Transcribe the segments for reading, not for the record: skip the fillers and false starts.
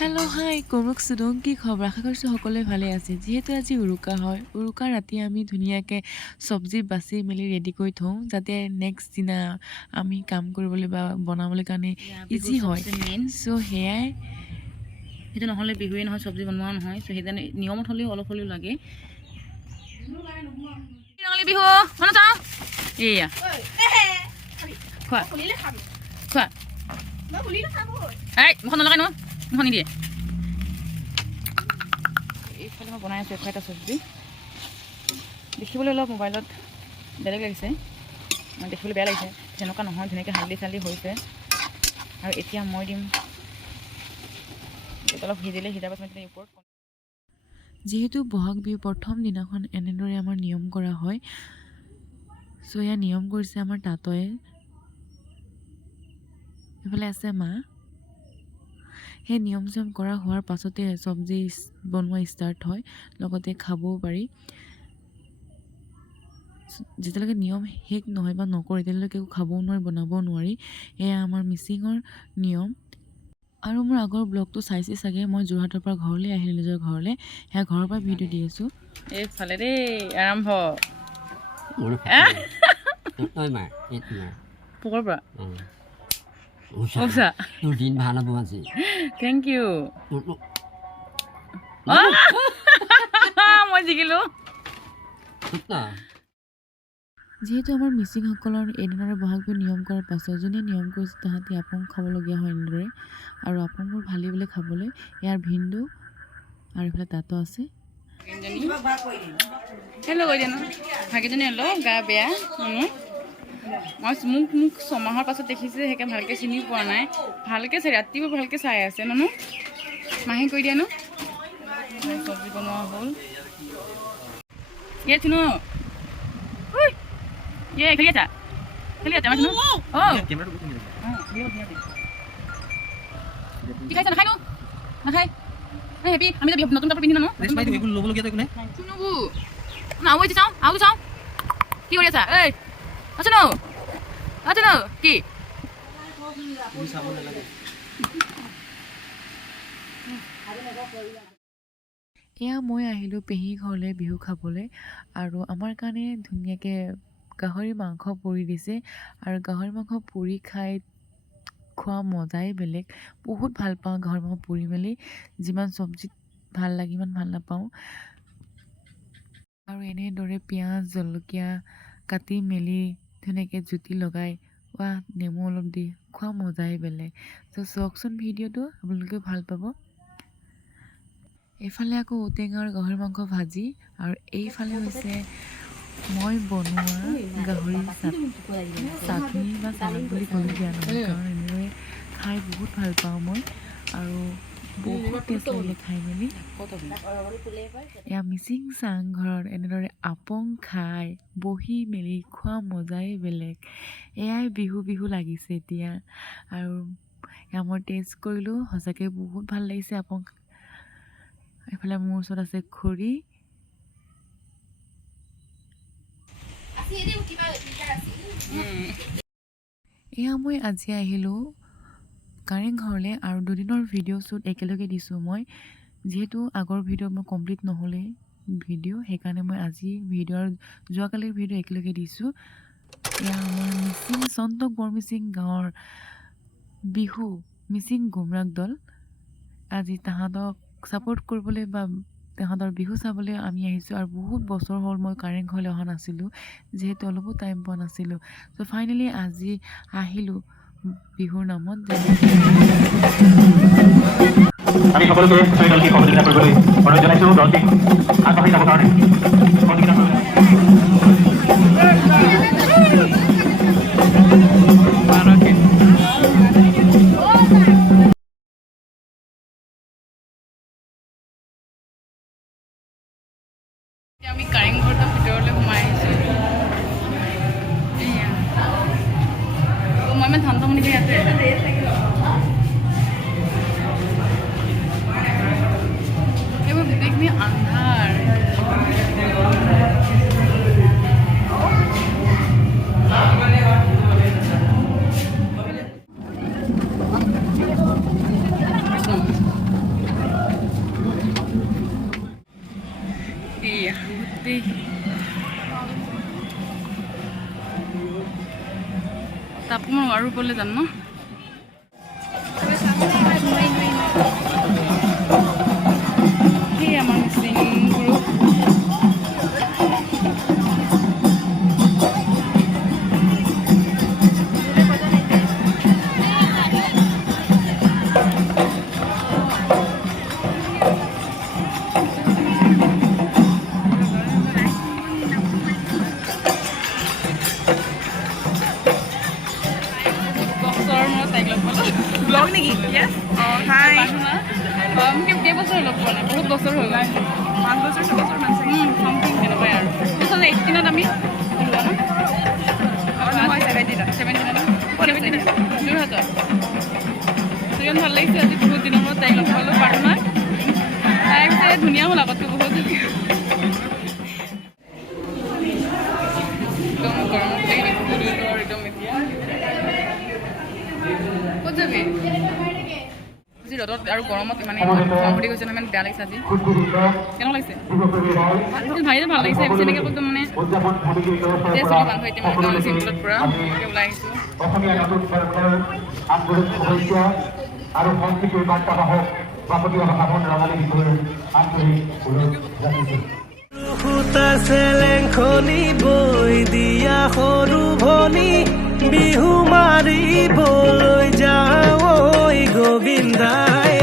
Hello' হাই কমক সুদং কি খবৰ আশা কৰিছোঁ সকলোৱে ভালে আছে যিহেতু আজি উৰুকা হয় উৰুকা ৰাতি আমি ধুনীয়াকৈ চব্জি বাছি মেলি ৰেডি কৰি থওঁ যাতে নেক্সট দিনা আমি কাম কৰিবলৈ বা বনাবলৈ কাৰণে ইজি হয় চ' সেয়াই সেইটো নহ'লে বিহুৱে নহয় চব্জি বনোৱা নহয় চ' সেইকাৰণে নিয়মত হ'লেও অলপ হ'লেও লাগে ৰঙালী বিহু মানে চাওঁ এয়া খোৱা খোৱা এই মুখন নলগাই ন মুখন নিদিয়ে এইফালে মই বনাই আছোঁ এটা চব্জি দেখিবলৈ অলপ মোবাইলত বেলেগ লাগিছে দেখিবলৈ বেয়া লাগিছে তেনেকুৱা নহয় ধুনীয়াকৈ হালধি চালধি হৈছে আৰু এতিয়া মই দিম অলপ সিজিলে সিজাৰ পাছত মই ওপৰত যিহেতু বহাগ বিহু প্ৰথম দিনাখন এনেদৰে আমাৰ নিয়ম কৰা হয় চ' এয়া নিয়ম কৰিছে আমাৰ তাতোৱে এইফালে আছে মা সেই নিয়ম চিয়ম কৰা হোৱাৰ পাছতে চব্জি বনোৱা ষ্টাৰ্ট হয় লগতে খাবও পাৰি যেতিয়ালৈকে নিয়ম শেষ নহয় বা নকৰে তেতিয়ালৈকে একো খাবও নোৱাৰি বনাবও নোৱাৰি এয়া আমাৰ মিচিঙৰ নিয়ম আৰু মোৰ আগৰ ব্লগটো চাইছে চাগে মই যোৰহাটৰ পৰা ঘৰলৈ আহিলোঁ নিজৰ ঘৰলৈ সেয়া ঘৰৰ পৰা ভিডিঅ' দি আছোঁ এইফালে দেই আৰম্ভ পোকৰ পৰা তোৰ দিন ভাল হ'ব আজি থেংক ইউ মই জিকিলোঁ যিহেতু আমাৰ মিচিংসকলৰ এনেদৰে বহাগ বিহু নিয়ম কৰাৰ পাছত যোনে নিয়ম কৰিছে তাহাঁতি আপং খাবলগীয়া হয় এনেদৰে আৰু আপংবোৰ ভালিবলৈ খাবলৈ ইয়াৰ ভিনদেউ আৰু এইফালে তাতো আছে হেল্ল' কৈ দিয়া ন ভাগিজনী হেল্ল' গা বেয়া মই মোক ছমাহৰ পাছত দেখিছে সেইকাৰণে ভালকৈ চিনি পোৱা নাই ভালকৈ চাই ৰাতিপুৱা ভালকৈ চাই আছে ননো মাহী কৈ দিয়া ন চব্জি বনোৱা হ'ল ইয়াত শুনো খেলি আছা আমাৰ শুনো কি খাইছা নাখায় নাখায় হেপি আমি নতুন কাপোৰ পিন্ধি ল'বলগীয়া শুনো আৰু চাওঁ আৰু চাওঁ কি কৰি আছা ঐ আছো ন কি এয়া মই আহিলোঁ পেহী ঘৰলৈ বিহু খাবলৈ আৰু আমাৰ কাৰণে ধুনীয়াকৈ গাহৰি মাংস পুৰি দিছে আৰু গাহৰি মাংস পুৰি খাই খোৱা মজাই বেলেগ বহুত ভাল পাওঁ গাহৰি মাংস পুৰি মেলি যিমান চব্জিত ভাল লাগে ইমান ভাল নাপাওঁ আৰু এনেদৰে পিঁয়াজ জলকীয়া কাটি মেলি ধুনীয়াকৈ জুতি লগাই বা নেমু অলপ দি খোৱা মজাই বেলেগ ত' চাওকচোন ভিডিঅ'টো আপোনালোকে ভাল পাব এইফালে আকৌ ঔটেঙা আৰু গাহৰি মাংস ভাজি আৰু এইফালে হৈছে মই বনোৱা গাহৰি চাটনি বা চালাড বুলি ক'লে বেয়া নহয় কাৰণ এনেদৰে খাই বহুত ভাল পাওঁ মই আৰু বহুত টেষ্ট লাগিলে খাই মেলি এয়া মিচিং চাংঘৰত এনেদৰে আপং খাই বহি মেলি খোৱা মজাই বেলেগ এয়াই বিহু বিহু লাগিছে এতিয়া আৰু এয়া মই টেষ্ট কৰিলোঁ সঁচাকৈ বহুত ভাল লাগিছে আপং এইফালে মোৰ ওচৰত আছে খুৰী এয়া মই আজি আহিলোঁ কাৰেংঘৰলৈ আৰু দুদিনৰ ভিডিঅ' শ্বুট একেলগে দিছোঁ মই যিহেতু আগৰ ভিডিঅ' মই কমপ্লিট নহ'লে ভিডিঅ' সেইকাৰণে মই আজি ভিডিঅ' আৰু যোৱাকালিৰ ভিডিঅ' একেলগে দিছোঁ এয়া আমাৰ মিচিং চন্তক বৰমিচিং গাঁৱৰ বিহু মিচিং গুমৰাগ দল আজি তাহাঁতক ছাপোৰ্ট কৰিবলৈ বা তাহাঁতৰ বিহু চাবলৈ আমি আহিছোঁ আৰু বহুত বছৰ হ'ল মই কাৰেংঘৰলৈ অহা নাছিলোঁ যিহেতু অলপো টাইম পোৱা নাছিলোঁ চ' ফাইনেলি আজি আহিলোঁ বিহুৰ নামত আমি সকলোকে সেই দলটি সহযোগিতা কৰিবলৈ অনুৰোধ জনাইছোঁ দলটিক আগবাঢ়ি যাবৰ কাৰণে সহযোগিতা আমি কাৰেংঘৰটোৰ ভিতৰলৈ সোমাই আহিছোঁ মই ইমান ঠাণ্ডা মণি ইয়াতে এইবোৰ গোটেইখিনি আন্ধাৰ অকণমান আৰু ওপৰলৈ যাম ন সেই আমাৰ মিচিং গ্ৰুপ ব্লগ নেকি হাই কেইবছৰ লগ পোৱা নাই বহুত বছৰ হৈ গ'ল 5 বছৰ 6 বছৰ মান চামথিং তেনেকুৱাই আৰু 2018ত আমি যোৰহাটত সেইকাৰণ ভাল লাগিছে আজি বহুত দিনৰ মূৰত তাইক লগ পালোঁ প্ৰাৰ্থনা তাই পিছে ধুনীয়া হ'ল আগতকৈ বহুত একদম গৰমত একদম এতিয়া ক'ত যাবি আজি ৰ'দত আৰু গৰমত ইমানে ফুটি গৈছে নহয় ইমান বেয়া লাগিছে আজি কেনেকুৱা লাগিছে ভালেই ভাল লাগিছে পিছে এনেকৈ একদম মানে এতিয়া চলি মানুহ এতিয়া মানে একদম চিম্পলত পূৰা ওলাই আহিছোঁ আৰু সংস্কৃতিৰ বাৰ্তা বাহক বাপতীয়া ভাষাখন ৰঙালী বিহুৰ আন্তৰিক অনুৰোধ ৰাখিছোঁ চেলেংখনি বৈ দিয়া সৰু ভনী বিহু মাৰিবলৈ যাওঁ গোবিন্দাই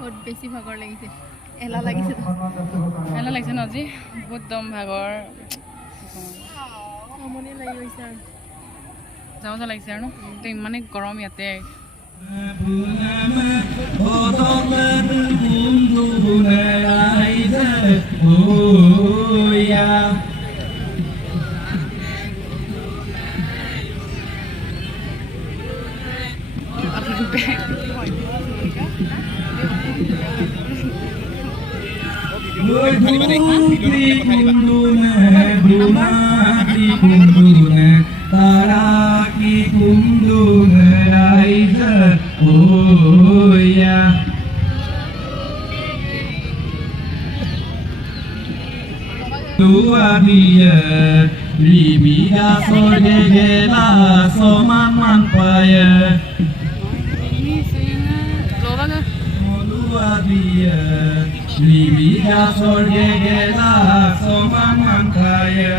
বহুত বেছি ভাগৰ লাগিছে এলাহ লাগিছে ন আজি বহুত দম ভাগৰ আমনি লাগি গৈছে আৰু যাওঁ যা লাগিছে আৰু ন তো ইমানেই গৰম ইয়াতে Taraki kundu raisa oh ya Tua dia Libida sorge gela soman manpaya Tua dia Libida sorge gela soman manpaya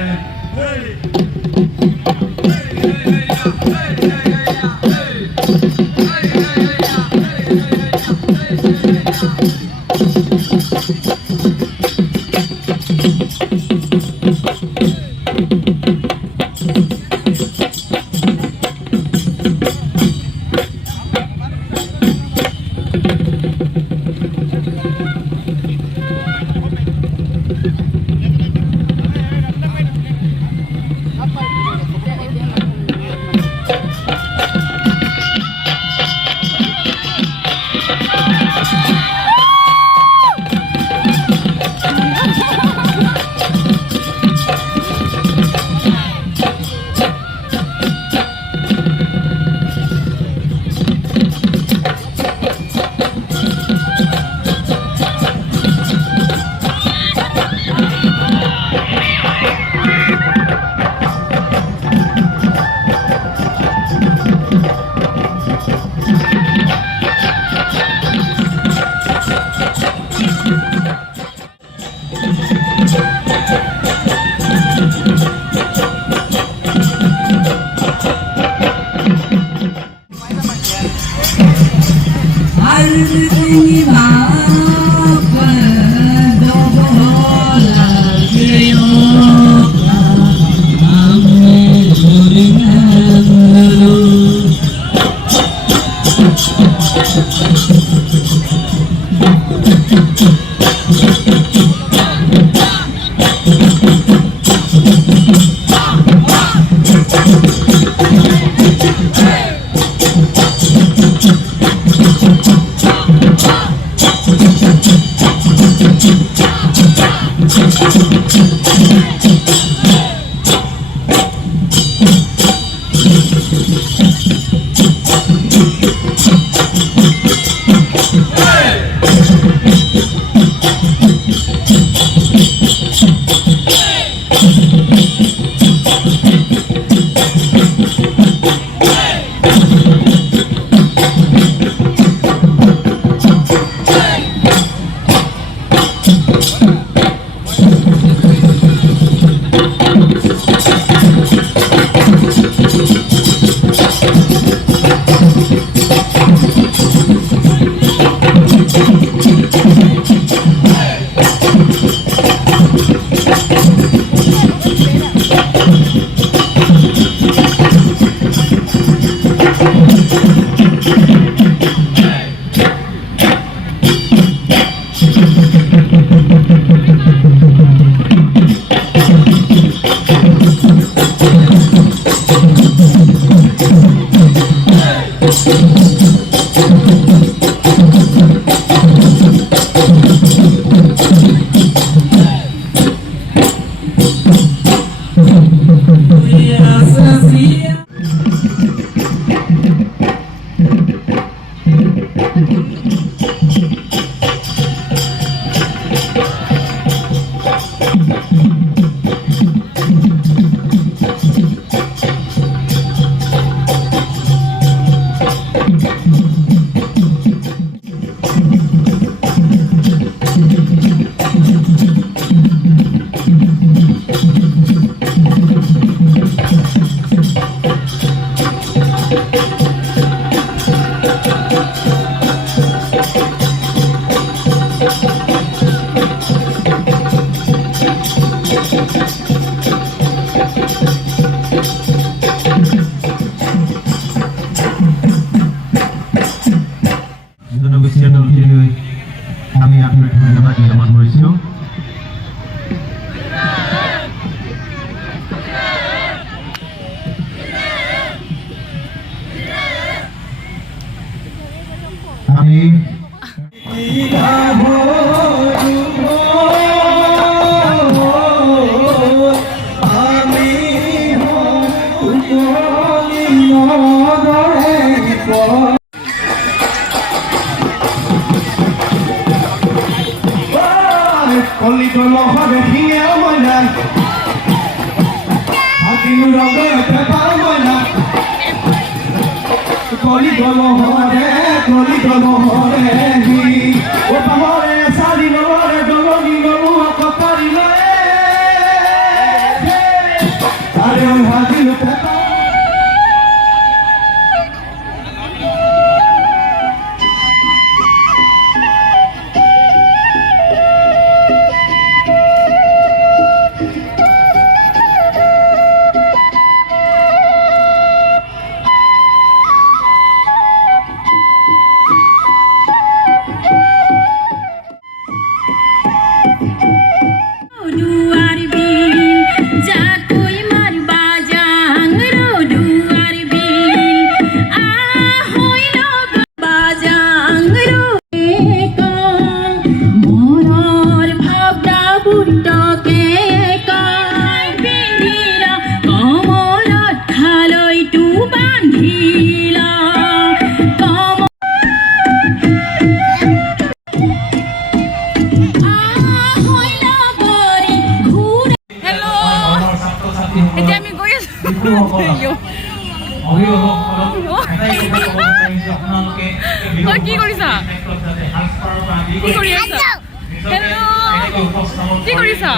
আমি আপনার ধন্যবাদ জ্ঞাপন কৰিছোঁ আমি কি কৰিছা? কি কৰি আছা? হেল্ল' কি কৰিছা?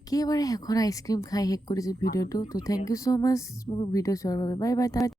একেবাৰে শেষত আইচক্ৰীম খাই শেষ কৰিছোঁ ভিডিঅ'টো। তো থেংক ইউ ছ' মাছ মোৰ ভিডিঅ' চোৱাৰ বাবে। Bye bye.